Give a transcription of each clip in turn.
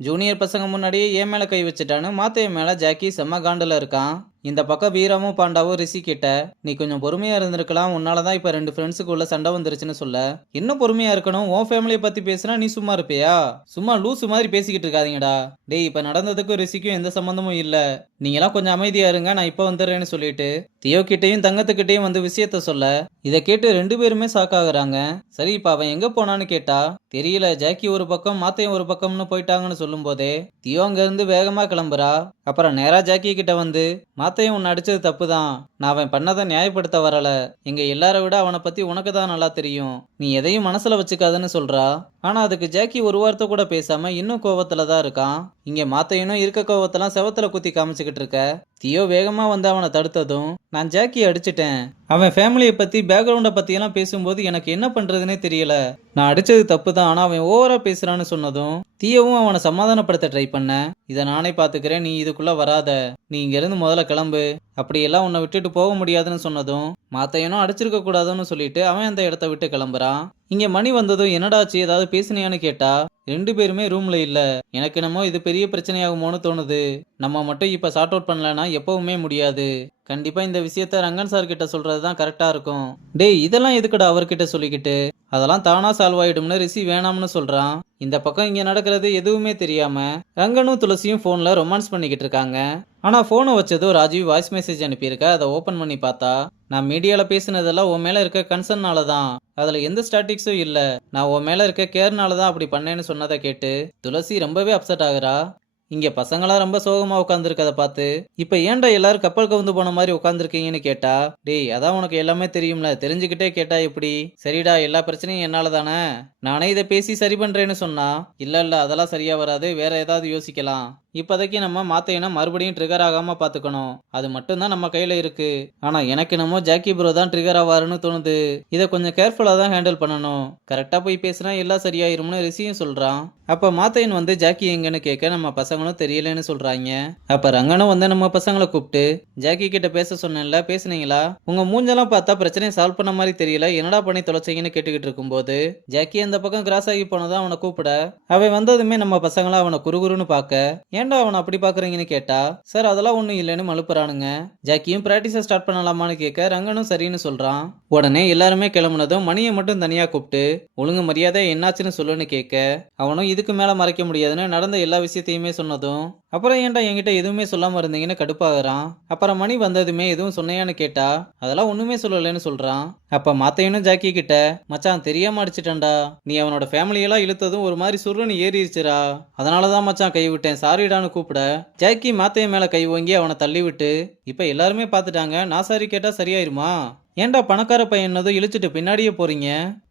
Junior பசங்க முன்னாடியே என் மேல கை வச்சுட்டான்னு மாத்தையன் மேல ஜாக்கி செம்ம காண்டுல இருக்கான். இந்த பக்கம் வீரமும் பாண்டாவும் ரிஷி கிட்ட, நீ கொஞ்சம் பொறுமையா இருந்திருக்கலாம், உன்னாலதான் இப்ப 2 ஃப்ரெண்ட்ஸுக்குள்ள சண்டை வந்துருச்சுன்னு சொல்ல, இன்னும் பொறுமையா இருக்கணும், உன் ஃபேமிலியை பத்தி பேசுனா நீ சும்மா இருப்பியா? சும்மா லூசு மாதிரி பேசிக்கிட்டு இருக்காதீங்கடா. டேய், இப்ப நடந்ததுக்கும் ரிஷிக்கும் எந்த சம்பந்தமும் இல்ல, நீங்களாம் கொஞ்சம் அமைதியா இருங்க, நான் இப்ப வந்துடுறேன்னு சொல்லிட்டு தியோ கிட்டையும் தங்கத்துக்கிட்டையும் வந்து விஷயத்த சொல்ல, இதை கேட்டு 2 பேருமே ஷாக் ஆகுறாங்க. சரி, இப்ப அவன் எங்க போனான்னு கேட்டா, தெரியல, ஜாக்கி ஒரு பக்கம் மாத்தையும் ஒரு பக்கம்னு போயிட்டாங்கன்னு சொல்லும் போதே தியோ அங்க இருந்து வேகமா கிளம்புறா. அப்புறம் நேரா ஜாக்கி கிட்ட வந்து, மாத்தையும் உன்னை அடிச்சது தப்பு தான், நான் அவன் பண்ணதை நியாயப்படுத்த வரல, எங்க எல்லார விட அவனை பத்தி உனக்கு தான் நல்லா தெரியும், நீ எதையும் மனசுல வச்சுக்காதுன்னு சொல்றா. ஆனா அதுக்கு ஜாக்கி ஒரு வார்த்தை கூட பேசாம இன்னும் கோவத்துல தான் இருக்கான். இங்க மாத்தையனும் இருக்க கோவத்தெல்லாம் செவத்துல குத்தி காமிச்சுக்கிட்டு இருக்க. தியோ வேகமா வந்து அவனை தடுத்ததும், நான் ஜாக்கியை அடிச்சிட்டேன், அவன் ஃபேமிலியை பத்தி பேக்ரவுண்டை பத்தி எல்லாம் பேசும்போது எனக்கு என்ன பண்றதுன்னே தெரியல, நான் அடிச்சது தப்பு தான், ஆனா அவன் ஓவரா பேசுறான்னு சொன்னதும் தியோவும் அவனை சமாதானப்படுத்த ட்ரை பண்ண, இதை நானே பாத்துக்கிறேன், நீ இதுக்குள்ள வராத, நீ இங்க இருந்து முதல்ல கிளம்பு, அப்படியெல்லாம் உன்னை விட்டுட்டு போக முடியாதுன்னு சொன்னதும் மாத்தையனும் அடிச்சிருக்க கூடாதுன்னு சொல்லிட்டு அவன் அந்த இடத்த விட்டு கிளம்புறான். இங்க மணி வந்ததும் என்னடாச்சு, ஏதாவது பேசுனியான்னு கேட்டா, 2 பேருமே ரூம்ல இல்ல, எனக்கு என்னமோ இது பெரிய பிரச்சனையாகுமோன்னு தோணுது, நம்ம மட்டும் இப்ப சார்ட் அவுட் பண்ணலன்னா எப்பவுமே முடியாது, கண்டிப்பா இந்த விஷயத்த ரங்கன் சார் கிட்ட சொல்றதுதான் கரெக்டா இருக்கும். டேய், இதெல்லாம் எதுக்குடா அவர்கிட்ட சொல்லிக்கிட்டு, அதெல்லாம் தானா சால்வ் ஆயிடும்னு ரிஷி வேணாம்னு சொல்றான். இந்த பக்கம் இங்க நடக்கிறது எதுவுமே தெரியாம ரங்கனும் துளசியும் போன்ல ரொமான்ஸ் பண்ணிக்கிட்டு இருக்காங்க. ஆனா போனை வச்சதும் ராஜீவ் வாய்ஸ் மெசேஜ் அனுப்பியிருக்க, அதை ஓபன் பண்ணி பார்த்தா, நான் மீடியால பேசினதெல்லாம் உன் மேல இருக்க கன்சர்னால தான், அதுல எந்த ஸ்டாட்டிக்ஸும் இல்ல, நான் உன் மேல இருக்க கேர்னால தான் அப்படி பண்ணேன்னு சொன்னதை கேட்டு துளசி ரொம்பவே அப்செட் ஆகுறா. இங்க பசங்களா ரொம்ப சோகமா உட்காந்துருக்கத பார்த்து, இப்ப ஏன்டா எல்லாரும் கப்பல் கவுந்து போன மாதிரி உட்காந்துருக்கீங்கன்னு கேட்டா, டேய், அதான் உனக்கு எல்லாமே தெரியும்ல, தெரிஞ்சுக்கிட்டே கேட்டா எப்படி? சரிடா, எல்லா பிரச்சனையும் என்னால தானே, நானே இதை பேசி சரி பண்றேன்னு சொன்னா, இல்ல இல்ல, அதெல்லாம் சரியா வராது, வேற ஏதாவது யோசிக்கலாம், இப்போதைக்கு நம்ம மாத்தையனை மறுபடியும் ட்ரிகர் ஆகாம பாத்துக்கணும், அது மட்டும்தான் நம்ம கையில இருக்கு, ஆனா எனக்கு என்னமோ ஜாக்கி ப்ரோ தான் ட்ரிகர் ஆவாருன்னு தோணுது, இதை கொஞ்சம் கேர்ஃபுல்லா தான் ஹேண்டில் பண்ணணும், கரெக்டா போய் பேசினா எல்லாம் சரியாயிரும்னு ரிஷியும் சொல்றான். அப்ப மாத்தையன் வந்து ஜாக்கி எங்கன்னு கேட்க, நம்ம பசங்களும் தெரியலன்னு சொல்றாங்க. அப்ப ரங்கனும் வந்து நம்ம பசங்களை கூப்பிட்டு, ஜாக்கி கிட்ட பேச சொன்னேன்ல, பேசுனீங்களா? உங்க மூஞ்செல்லாம் பார்த்தா பிரச்சனையை சால்வ் பண்ண மாதிரி தெரியல, என்னடா பண்ணி தொலைச்சிங்கன்னு கேட்டுக்கிட்டு இருக்கும்போது ஜாக்கி அந்த பக்கம் கிராஸ் ஆகி போனதான் அவனை கூப்பிட, அவன் வந்ததுமே நம்ம பசங்களா அவனை குறுகுறுன்னு பார்க்க, ஏன்டா அவனை அப்படி பாக்குறீங்கன்னு கேட்டா, சார் அதெல்லாம் ஒண்ணும் இல்லைன்னு மழுப்புறானுங்க. ஜாக்கியும் பிராக்டிஸை ஸ்டார்ட் பண்ணலாமான்னு கேட்க ரங்கனும் சரின்னு சொல்றான். உடனே எல்லாருமே கிளம்புனதும் மணியை மட்டும் தனியா கூப்பிட்டு, ஒழுங்கு மரியாதை என்னாச்சுன்னு சொல்லுன்னு கேட்க, அவனும் இதுக்கு மேல மறைக்க முடியாதுன்னு நடந்த எல்லா விஷயத்தையுமே சொன்னதும், அப்புறம் ஏன்டா என்கிட்ட எதுவுமே சொல்லாம இருந்தீங்கன்னு கடுப்பாகிறான். அப்புறம் மணி வந்ததுமே எதுவும் சொன்னையான்னு கேட்டா, அதெல்லாம் ஒண்ணுமே சொல்லலன்னு சொல்றான். அப்ப மாத்தையனும் ஜாக்கி கிட்ட, மச்சான் தெரியாம அடிச்சிட்டேன்டா, நீ அவனோட ஃபேமிலியெல்லாம் இழுத்ததும் ஒரு மாதிரி சுருன்னு ஏறிடுச்சுரா, அதனாலதான் மச்சான் கை விட்டேன், சாரிடான்னு கூப்பிட, ஜாக்கி மாத்தையன் மேல கை வாங்கி அவனை தள்ளி விட்டு, இப்ப எல்லாருமே பாத்துட்டாங்க, நான் சாரி கேட்டா சரியாயிருமா? ஏன்டா பணக்கார பையனதும் இழுச்சிட்டு பின்னாடியே போறீங்க?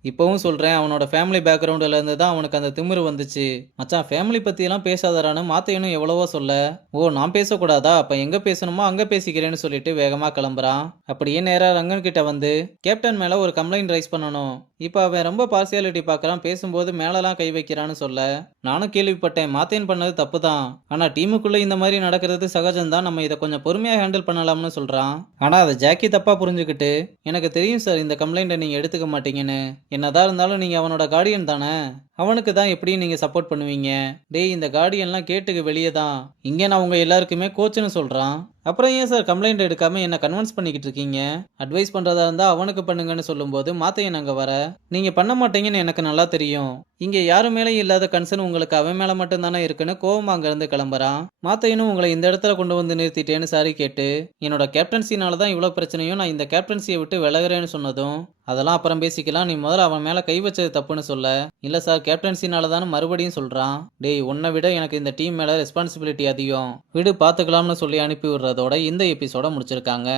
இப்பவும் சொல்றேன், அவனோட ஃபேமிலி பேக்ரவுண்ட்ல இருந்து தான் அவனுக்கு அந்த திமிரு வந்துச்சு. மச்சான், ஃபேமிலி பத்தி எல்லாம் பேசாதரான்னு மாத்தையனும் எவ்வளவோ சொல்ல, ஓ நான் பேசக்கூடாதா, அப்ப எங்க பேசணுமோ அங்க பேசிக்கிறேன்னு சொல்லிட்டு வேகமா கிளம்புறான். அப்படியே நேரா ரங்கன் கிட்ட வந்து, கேப்டன் மேல ஒரு கம்ப்ளைண்ட் ரைஸ் பண்ணணும், இப்ப அவன் ரொம்ப பார்சியாலிட்டி பாக்குறான், பேசும்போது மேலலாம் கை வைக்கிறான்னு சொல்ல, நானும் கேள்விப்பட்டேன், மாத்தையன் பண்ணது தப்பு தான், ஆனா டீமுக்குள்ள இந்த மாதிரி நடக்கிறது சகஜம்தான், நம்ம இதை கொஞ்சம் பொறுமையா ஹேண்டில் பண்ணலாம்னு சொல்றான். ஆனா அதை ஜாக்கி தப்பா புரிஞ்சுக்கிட்டு, எனக்கு தெரியும் சார், இந்த கம்ப்ளைண்ட்டை நீங்க எடுத்துக்க மாட்டீங்கன்னு, என்னதான் இருந்தாலும் நீங்க அவனோட கார்டியன் தானே, அவனுக்கு தான் எப்படியும் நீங்க சப்போர்ட் பண்ணுவீங்க, டேய் இந்த கார்டியன்லாம் கேட்டுக்கு வெளியே தான், இங்கே நான் உங்க எல்லாருக்குமே கோச்சுன்னு சொல்றான். அப்புறம் ஏன் சார் கம்ப்ளைண்ட் எடுக்காம என்ன கன்வின்ஸ் பண்ணிக்கிட்டு இருக்கீங்க, அட்வைஸ் பண்றதா இருந்தா அவனுக்கு பண்ணுங்கன்னு சொல்லும்போது மாத்தையன் அங்க வர, நீங்க பண்ண மாட்டீங்கன்னு எனக்கு நல்லா தெரியும், இங்க யாரு மேலே இல்லாத கன்சர்ன் உங்களுக்கு அவன் மேல மட்டும் தானே இருக்குன்னு கோவமா அங்க இருந்து கிளம்புறான். மாத்தையனும் உங்களை இந்த இடத்துல கொண்டு வந்து நிறுத்திட்டேன்னு சாரி கேட்டு, என்னோட கேப்டன்சினால தான் இவ்வளவு பிரச்சனையும், நான் இந்த கேப்டன்சியை விட்டு விலகுறேன்னு சொன்னதும், அதெல்லாம் அப்புறம் பேசிக்கலாம், நீ முதல்ல அவன் மேல கை வச்சது தப்புன்னு சொல்ல, இல்ல சார் கேப்டன்சினால தான் மறுபடியும் சொல்றான். டேய், உன்னை விட எனக்கு இந்த டீம் மேல ரெஸ்பான்சிபிலிட்டி அதிகம், விடு பாத்துக்கலாம்னு சொல்லி அனுப்பி விடுறதோட இந்த எபிசோட முடிச்சிருக்காங்க.